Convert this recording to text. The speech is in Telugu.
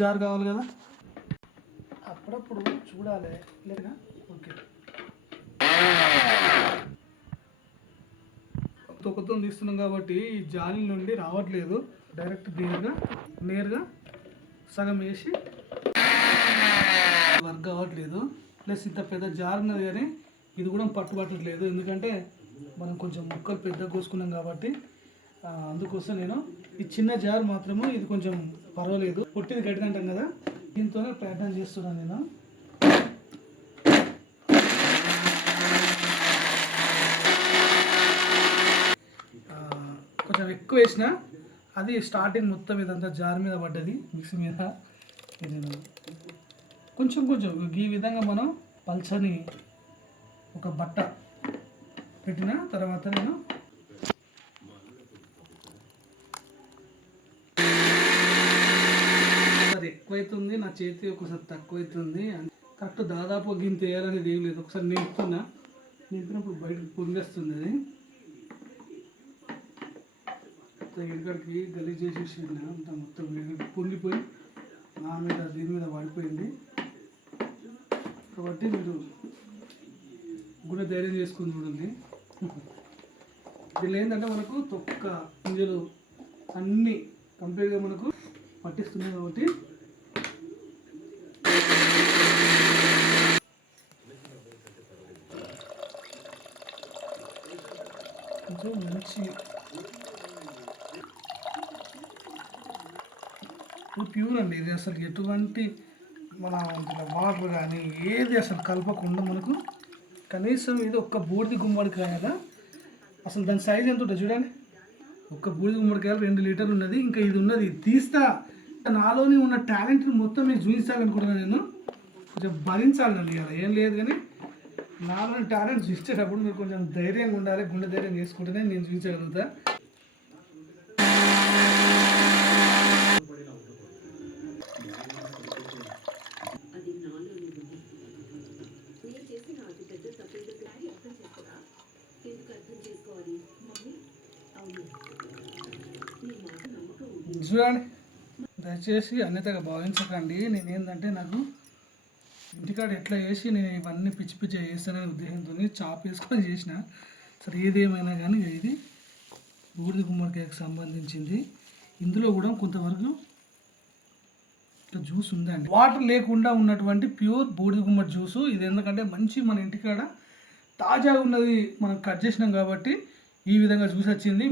జార్ కావాలి కదా, అప్పుడప్పుడు చూడాలి లేదా. ఓకే, తొక్కతో తీస్తున్నాం కాబట్టి ఈ జాలి నుండి రావట్లేదు. డైరెక్ట్ నేరుగా సగం వేసి వర్క్ అవ్వట్లేదు. ప్లస్ ఇంత పెద్ద జార్ ఉన్నది కానీ ఇది కూడా పట్టుబట్టట్లేదు, ఎందుకంటే మనం కొంచెం ముక్కలు పెద్దగా కోసుకున్నాం కాబట్టి. అందుకోసం నేను ఈ చిన్న జార్ మాత్రము ఇది కొంచెం పర్వాలేదు. పొట్టిది గట్టిదంటాం కదా, దీంతోనే ప్రయత్నం చేస్తున్నాను నేను. కొంచెం ఎక్కువ వేసిన అది స్టార్టింగ్ మొత్తం ఇదంతా జార్ మీద పడ్డది, మిక్సీ మీద. నేను కొంచెం ఈ విధంగా మనం పల్చని ఒక బట్ట పెట్టిన తర్వాత నేను ఒకసారి ఎక్కువైతుంది నా చేతి, ఒకసారి తక్కువైతుంది. కరెక్ట్ దాదాపు గింత వేయాలనేది ఏం లేదు. ఒకసారి నింపినప్పుడు బయటకు పొంగేస్తుంది. అది ఎక్కడికి గలీజ్ చేసేసి అంత మొత్తం పొంగిపోయి నా మీద దీని మీద పడిపోయింది. కాబట్టి మీరు గుణ ధైర్యం చేసుకుని చూడండి. దీనిలో ఏంటంటే మనకు తొక్క గింజలు అన్నీ కంప్లీట్గా మనకు పట్టిస్తున్నాయి కాబట్టి కొంచెం మంచి ప్యూర్ అండి ఇది. అసలు ఎటువంటి మన వాటర్ కానీ ఏది అసలు కలపకుండా మనకు కనీసం ఇది ఒక్క బూడిది గుమ్మడికాయ. అసలు దాని సైజ్ ఎంత ఉంటుంది చూడండి. ఒక్క బూడిది గుమ్మడికాయలు 2 లీటర్లు ఉన్నది. ఇంకా ఇది ఉన్నది తీస్తా. నాలోని ఉన్న టాలెంట్ని మొత్తం మీకు చూపించాలనుకుంటున్నాను. నేను కొంచెం భరించాలండి, అలా ఏం లేదు కానీ నాలోని టాలెంట్ చూపించేటప్పుడు మీరు కొంచెం ధైర్యంగా ఉండాలి. గుండె ధైర్యం చేసుకుంటేనే నేను చూపించగలుగుతా. చూడండి, దయచేసి అన్నితగా భావించకండి. నేనేంటంటే నాకు ఇంటికాడ ఎట్లా చేసి నేను ఇవన్నీ పిచ్చి చేస్తాననే ఉద్దేశంతో చాప్ వేసుకొని చేసిన. సరే ఏదేమైనా కానీ ఇది బూడిద గుమ్మడికాయకు సంబంధించింది. ఇందులో కూడా కొంతవరకు జ్యూస్ ఉందండి, వాటర్ లేకుండా ఉన్నటువంటి ప్యూర్ బూడిద గుమ్మడి జ్యూసు ఇది. ఎందుకంటే మంచి మన ఇంటికాడ తాజాగా ఉన్నది మనం కట్ చేసినాం కాబట్టి ఈ విధంగా జ్యూస్ వచ్చింది.